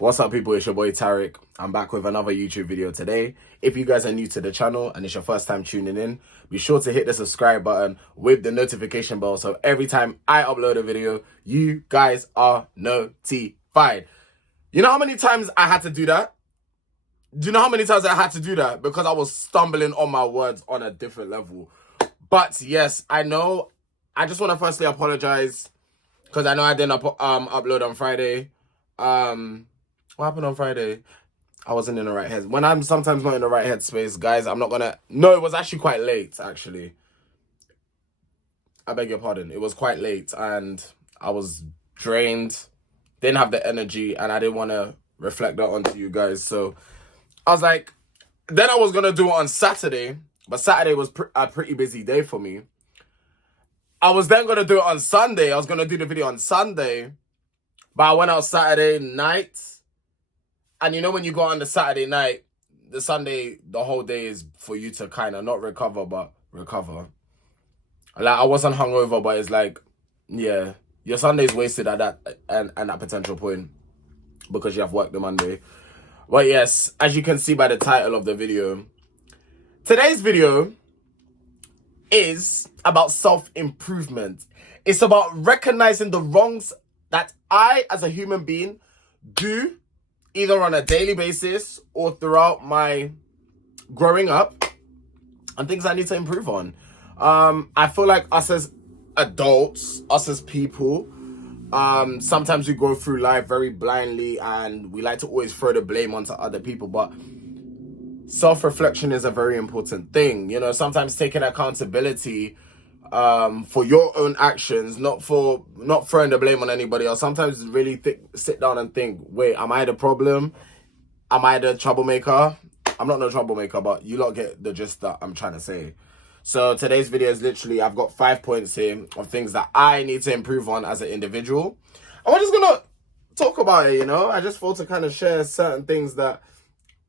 What's up, people? It's your boy Tarek. I'm back with another YouTube video today. If you guys are new to the channel and it's your first time tuning in, be sure to hit the subscribe button with the notification bell so every time I upload a video, you guys are notified. You know how many times I had to do that? Do you know how many times I had to do that? Because I was stumbling on my words on a different level. But yes, I know. I just want to firstly apologize because I know I didn't upload on Friday. What happened on Friday? I wasn't in the right head. When I'm sometimes not in the right headspace, guys, I'm not gonna... No, it was actually quite late, actually. I beg your pardon. It was quite late and I was drained. Didn't have the energy and I didn't want to reflect that onto you guys. So I was like... Then I was gonna do it on Saturday. But Saturday was a pretty busy day for me. I was then gonna do it on Sunday. I was gonna do the video on Sunday. But I went out Saturday night. And you know when you go on the Saturday night, the Sunday, the whole day is for you to kind of not recover, but recover. Like, I wasn't hungover, but it's like, yeah, your Sunday's wasted at that potential point because you have work the Monday. But yes, as you can see by the title of the video, today's video is about self-improvement. It's about recognizing the wrongs that I, as a human being, do either on a daily basis or throughout my growing up, and things I need to improve on. I feel like us as adults, us as people, sometimes we go through life very blindly and we like to always throw the blame onto other people, but self-reflection is a very important thing. You know, sometimes taking accountability for your own actions, not throwing the blame on anybody else. Sometimes really sit down and think, wait, am I the problem? Am I the troublemaker? I'm not no troublemaker, but you lot get the gist that I'm trying to say. So today's video is literally, I've got 5 points here of things that I need to improve on as an individual. And we're just gonna talk about it, you know? I just thought to kind of share certain things that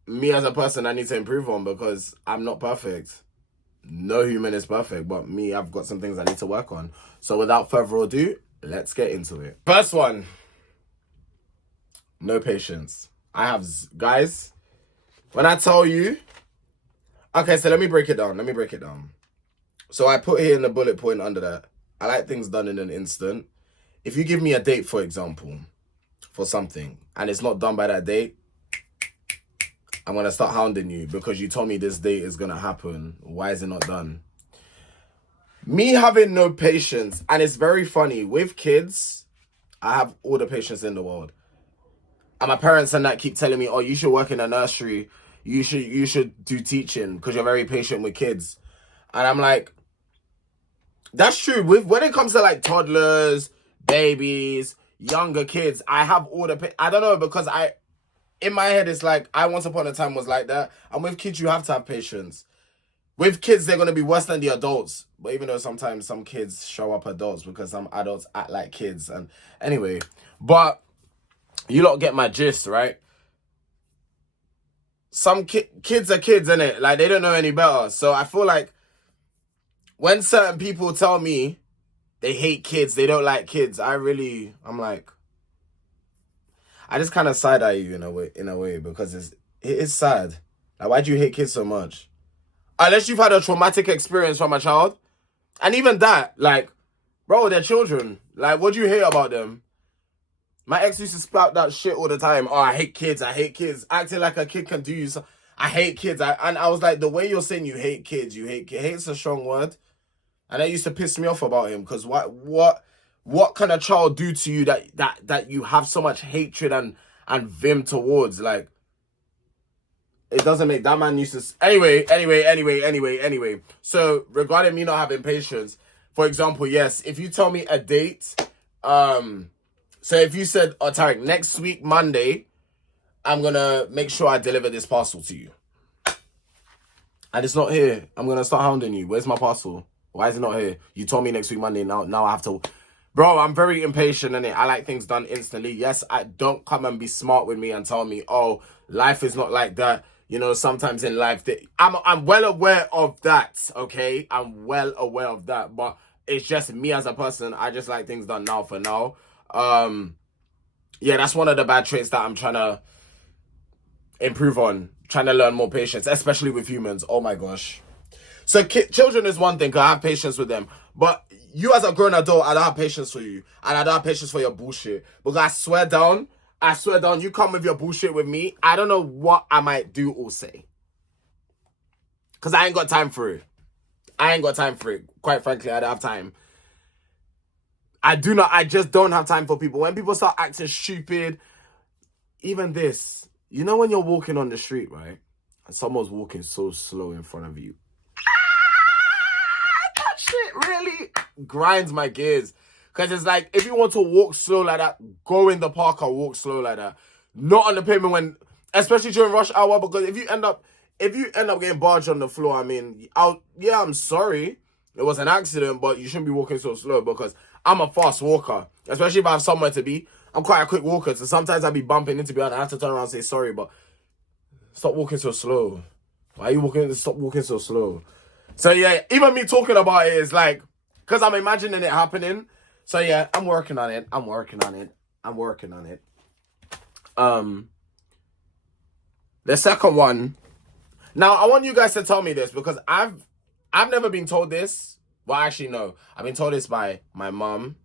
me as a person I need to improve on because I'm not perfect. No human is perfect, but me, I've got some things I need to work on. So without further ado, let's get into it. First one, no patience. Guys, when I tell you, okay, so let me break it down. So I put here in the bullet point under that, I like things done in an instant. If you give me a date, for example, for something, and it's not done by that date, I'm going to start hounding you because you told me this date is going to happen. Why is it not done? Me having no patience, and it's very funny, with kids, I have all the patience in the world. And my parents and that keep telling me, oh, you should work in a nursery. You should do teaching because you're very patient with kids. And I'm like, that's true. When it comes to like toddlers, babies, younger kids, I have all the... I don't know, because in my head, it's like, I once upon a time was like that. And with kids, you have to have patience. With kids, they're going to be worse than the adults. But even though sometimes some kids show up adults because some adults act like kids. And anyway, but you lot get my gist, right? Some kids are kids, innit? Like, they don't know any better. So I feel like when certain people tell me they hate kids, they don't like kids, I'm like... I just kind of side-eye you in a way because it is sad. Like, why do you hate kids so much? Unless you've had a traumatic experience from a child. And even that, like, bro, they're children. Like, what do you hate about them? My ex used to spout that shit all the time. Oh, I hate kids. Acting like a kid can do you so. I hate kids. And I was like, the way you're saying you hate kids, hate's a strong word. And that used to piss me off about him because what can a child do to you that you have so much hatred and vim towards? Like, it doesn't make... That man used to... Anyway. So, regarding me not having patience, for example, yes, if you tell me a date, so if you said, oh, Tarek, next week, Monday, I'm gonna make sure I deliver this parcel to you. And it's not here. I'm gonna start hounding you. Where's my parcel? Why is it not here? You told me next week, Monday. Now I have to... Bro, I'm very impatient, and I like things done instantly. Yes, I don't come and be smart with me and tell me, oh, life is not like that. You know, sometimes in life, I'm well aware of that, okay? I'm well aware of that, but it's just me as a person. I just like things done now for now. yeah, that's one of the bad traits that I'm trying to improve on. Trying to learn more patience, especially with humans. Oh my gosh. So children is one thing, because I have patience with them. But you as a grown adult, I don't have patience for you. And I don't have patience for your bullshit. Because I swear down, you come with your bullshit with me, I don't know what I might do or say. Because I ain't got time for it. Quite frankly, I don't have time. I just don't have time for people. When people start acting stupid, even this, you know when you're walking on the street, right? And someone's walking so slow in front of you. That shit really grinds my gears. Because it's like, if you want to walk slow like that, go in the park and walk slow like that. Not on the pavement when, especially during rush hour, because if you end up getting barged on the floor, I mean, I'm sorry. It was an accident, but you shouldn't be walking so slow, because I'm a fast walker. Especially if I have somewhere to be. I'm quite a quick walker, so sometimes I'll be bumping into people and I have to turn around and say sorry, but stop walking so slow. Why are you walking? Stop walking so slow. So yeah, even me talking about it is like, because I'm imagining it happening. So yeah, I'm working on it. The second one. Now I want you guys to tell me this, because I've never been told this. Well, actually no. I've been told this by my mom.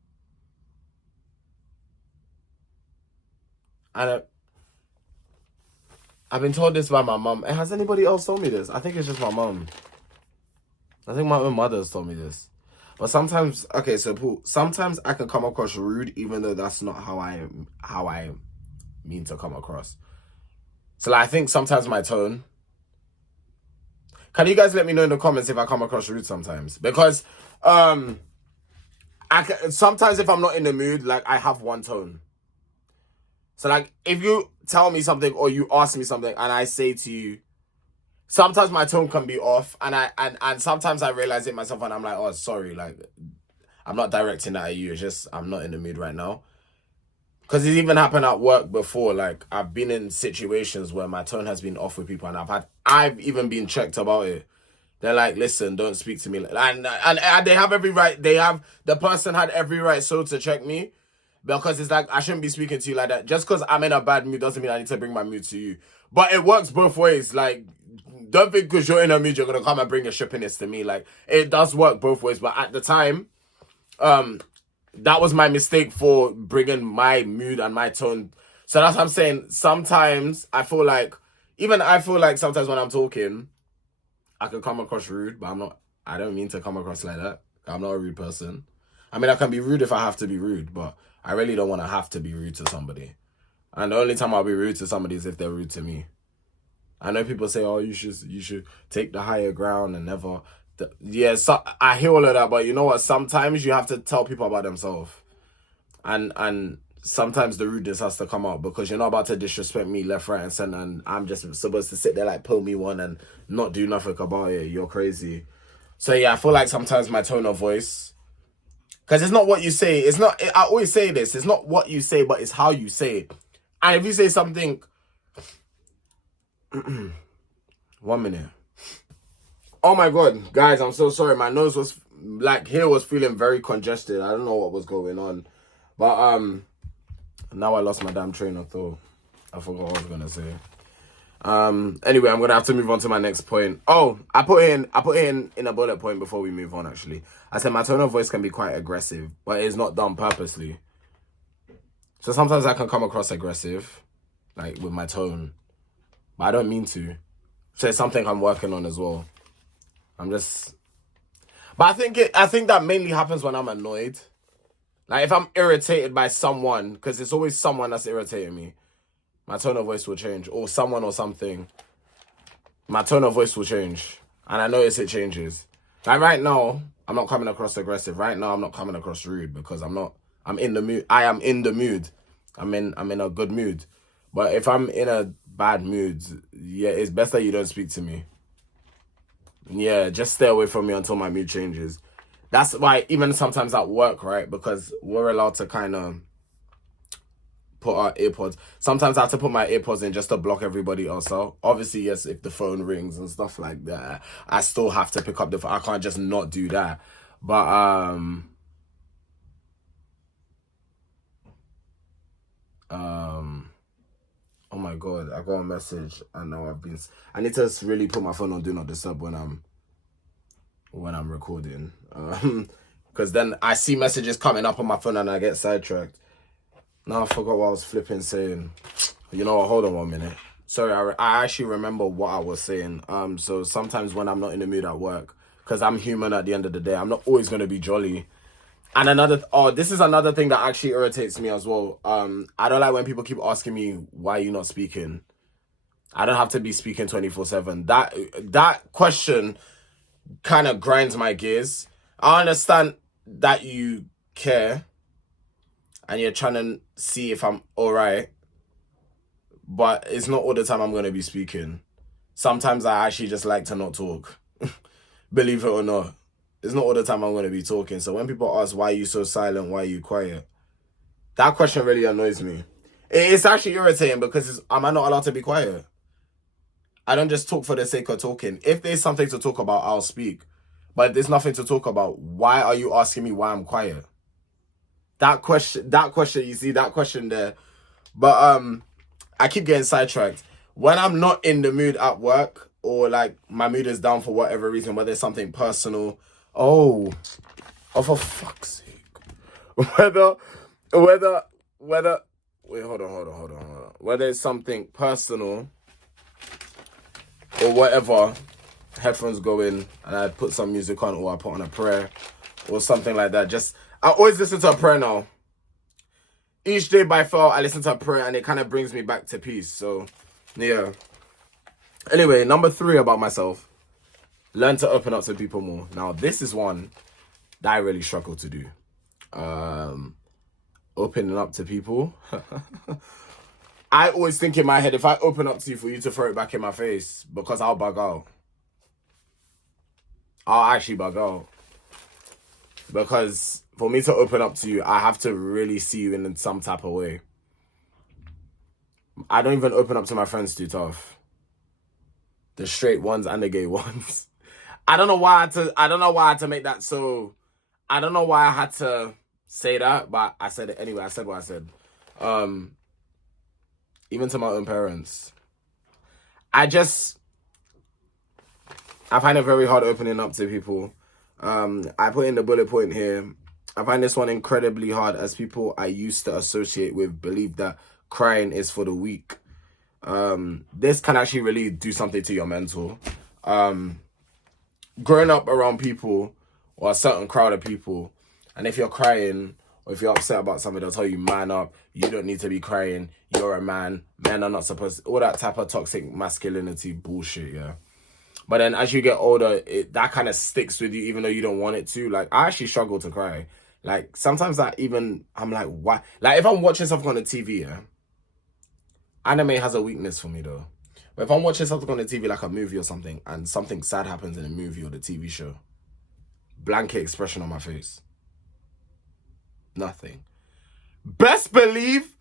And I've been told this by my mom. And has anybody else told me this? I think it's just my mom. I think my own mother has told me this. But sometimes, okay, so Paul, sometimes I can come across rude, even though that's not how I mean to come across. So like, I think sometimes my tone. Can you guys let me know in the comments if I come across rude sometimes? Because sometimes if I'm not in the mood, like, I have one tone. So like, if you tell me something or you ask me something and I say to you, sometimes my tone can be off, and sometimes I realize it myself and I'm like, oh, sorry, like, I'm not directing that at you. It's just I'm not in the mood right now. Because it's even happened at work before. Like, I've been in situations where my tone has been off with people, and I've even been checked about it. They're like, listen, don't speak to me. And they have every right. The person had every right so to check me. Because it's like, I shouldn't be speaking to you like that. Just because I'm in a bad mood doesn't mean I need to bring my mood to you. But it works both ways. Like, don't think because you're in a mood, you're going to come and bring your shippiness to me. Like, it does work both ways. But at the time, that was my mistake for bringing my mood and my tone. So that's what I'm saying. Sometimes I feel like sometimes when I'm talking, I can come across rude, but I don't mean to come across like that. I'm not a rude person. I mean, I can be rude if I have to be rude, but I really don't want to have to be rude to somebody. And the only time I'll be rude to somebody is if they're rude to me. I know people say, oh, you should take the higher ground and never... So I hear all of that, but you know what? Sometimes you have to tell people about themselves. And sometimes the rudeness has to come out, because you're not about to disrespect me left, right, and center, and I'm just supposed to sit there like pull me one and not do nothing about it. You're crazy. So yeah, I feel like sometimes my tone of voice... Because it's not what you say. It's not... I always say this. It's not what you say, but it's how you say it. And if you say something... 1 minute. Oh my God. Guys, I'm so sorry. My nose was... Like, here was feeling very congested. I don't know what was going on. But, now I lost my damn train of thought. I forgot what I was going to say. Anyway, I'm gonna have to move on to my next point. Oh, I put in a bullet point before we move on. Actually, I said my tone of voice can be quite aggressive, but it's not done purposely. So sometimes I can come across aggressive, like with my tone, but I don't mean to. So it's something I'm working on as well. But I think that mainly happens when I'm annoyed. Like if I'm irritated by someone, because it's always someone that's irritating me, my tone of voice will change. Or someone or something. My tone of voice will change. And I notice it changes. Like right now, I'm not coming across aggressive. Right now, I'm not coming across rude because I'm in the mood. I am in the mood. I'm in a good mood. But if I'm in a bad mood, yeah, it's best that you don't speak to me. Yeah, just stay away from me until my mood changes. That's why even sometimes at work, right? Because we're allowed to kind of put our earpods. Sometimes I have to put my earpods in just to block everybody else out. Obviously, yes, if the phone rings and stuff like that, I still have to pick up the phone. I can't just not do that. But Oh my god, I got a message and now I need to really put my phone on do not disturb when I'm recording. Because then I see messages coming up on my phone and I get sidetracked. Now I forgot what I was flipping saying. You know what? Hold on 1 minute. Sorry, I actually remember what I was saying. So sometimes when I'm not in the mood at work, because I'm human at the end of the day, I'm not always going to be jolly. And this is another thing that actually irritates me as well. I don't like when people keep asking me, why are you not speaking? I don't have to be speaking 24/7. That question kind of grinds my gears. I understand that you care and you're trying to see if I'm all right, but it's not all the time I'm going to be speaking. Sometimes I actually just like to not talk. Believe it or not. It's not all the time I'm going to be talking. So when people ask, why are you so silent? Why are you quiet? That question really annoys me. It's actually irritating because am I not allowed to be quiet? I don't just talk for the sake of talking. If there's something to talk about, I'll speak. But if there's nothing to talk about, why are you asking me why I'm quiet? That question, you see, that question there. But I keep getting sidetracked. When I'm not in the mood at work, or like my mood is down for whatever reason, whether it's something personal, oh for fuck's sake. Whether wait, hold on. Whether it's something personal or whatever, headphones go in and I put some music on, or I put on a prayer or something like that. I always listen to a prayer now. Each day by far, I listen to a prayer and it kind of brings me back to peace. So, yeah. Anyway, number 3 about myself. Learn to open up to people more. Now, this is one that I really struggle to do. Opening up to people. I always think in my head, if I open up to you for you to throw it back in my face, because I'll bug out. I'll actually bug out. Because for me to open up to you, I have to really see you in some type of way. I don't even open up to my friends too tough. The straight ones and the gay ones. I don't know why I had to make that so. I don't know why I had to say that, but I said it anyway. I said what I said. Even to my own parents. I find it very hard opening up to people. I put in the bullet point here. I find this one incredibly hard as people I used to associate with believe that crying is for the weak. This can actually really do something to your mental. Growing up around people or a certain crowd of people, and if you're crying or if you're upset about something, they'll tell you, man up, you don't need to be crying, you're a man, men are not supposed to, all that type of toxic masculinity bullshit, yeah. But then as you get older, that kind of sticks with you even though you don't want it to. Like, I actually struggle to cry. Like, sometimes I'm like, why? Like, if I'm watching something on the TV, yeah, anime has a weakness for me though. But if I'm watching something on the TV, like a movie or something, and something sad happens in the movie or the TV show, blanket expression on my face. Nothing. Best believe,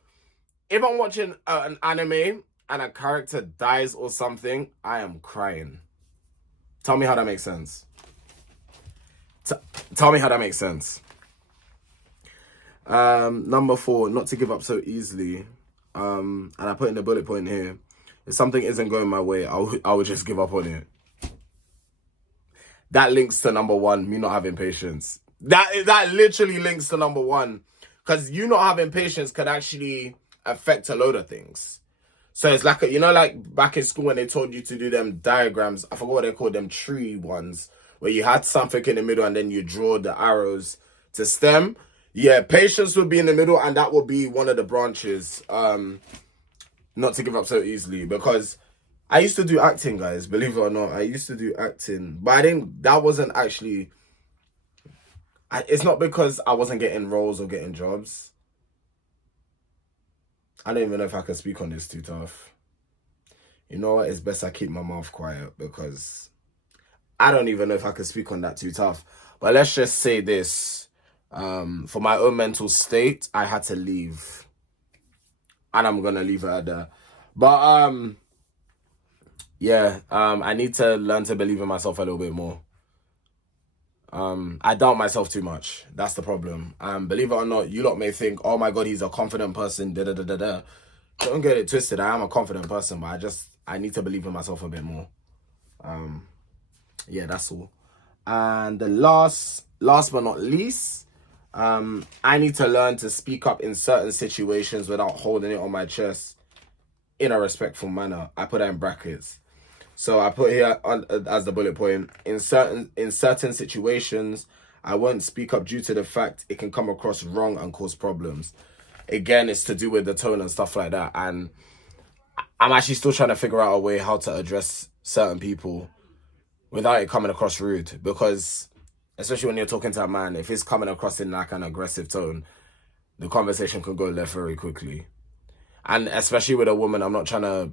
if I'm watching an anime and a character dies or something, I am crying. Tell me how that makes sense. Tell me how that makes sense. Number 4, not to give up so easily. And I put in the bullet point here. If something isn't going my way, I would just give up on it. That links to number 1, me not having patience. That literally links to number 1. Because you not having patience could actually affect a load of things. So it's like, like back in school when they told you to do them diagrams, I forgot what they called them, tree ones, where you had something in the middle and then you draw the arrows to stem. Yeah, patience would be in the middle and that would be one of the branches. Not to give up so easily, because I used to do acting, guys, believe it or not. I used to do acting, but that wasn't actually, it's not because I wasn't getting roles or getting jobs. I don't even know if I can speak on this too tough. You know what? It's best I keep my mouth quiet because I don't even know if I can speak on that too tough. But let's just say this. For my own mental state, I had to leave. And I'm going to leave it at that. But, yeah, I need to learn to believe in myself a little bit more. I doubt myself too much. That's the problem. Believe it or not, you lot may think, oh my God, he's a confident person, da da da da da. Don't get it twisted. I am a confident person, but I need to believe in myself a bit more. Yeah, that's all. And the last but not least, I need to learn to speak up in certain situations without holding it on my chest in a respectful manner. I put that in brackets. So I put here as the bullet point, in certain situations, I won't speak up due to the fact it can come across wrong and cause problems. Again, it's to do with the tone and stuff like that. And I'm actually still trying to figure out a way how to address certain people without it coming across rude. Because especially when you're talking to a man, if it's coming across in like an aggressive tone, the conversation can go left very quickly. And especially with a woman, I'm not trying to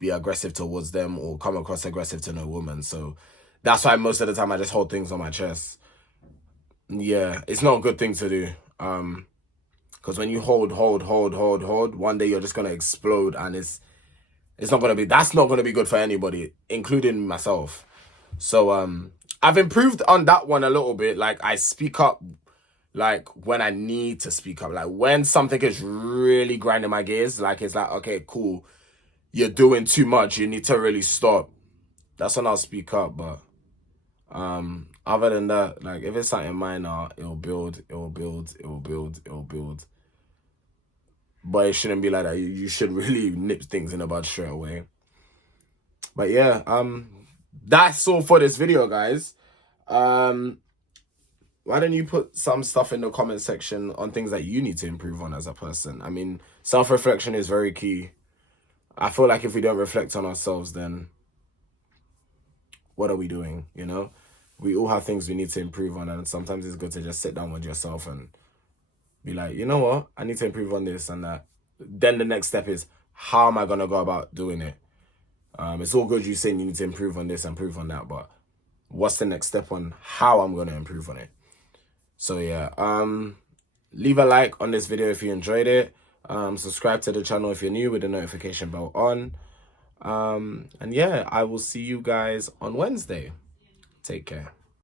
be aggressive towards them or come across aggressive to no woman. So that's why most of the time I just hold things on my chest. Yeah, it's not a good thing to do. Because when you hold, one day you're just gonna explode, and that's not gonna be good for anybody, including myself. So I've improved on that one a little bit. Like, I speak up like when I need to speak up. Like when something is really grinding my gears, like it's like, okay, cool, you're doing too much, you need to really stop. That's when I'll speak up. But other than that, like if it's something minor, it'll build. But it shouldn't be like that. You should really nip things in the bud straight away. But yeah, that's all for this video, guys. Why don't you put some stuff in the comment section on things that you need to improve on as a person? I mean, self-reflection is very key. I feel like if we don't reflect on ourselves, then what are we doing, you know? We all have things we need to improve on, and sometimes it's good to just sit down with yourself and be like, you know what? I need to improve on this and that. Then the next step is, how am I going to go about doing it? It's all good you saying you need to improve on this and improve on that, but what's the next step on how I'm going to improve on it? So yeah, leave a like on this video if you enjoyed it. Subscribe to the channel if you're new with the notification bell on. And yeah, I will see you guys on Wednesday. Take care.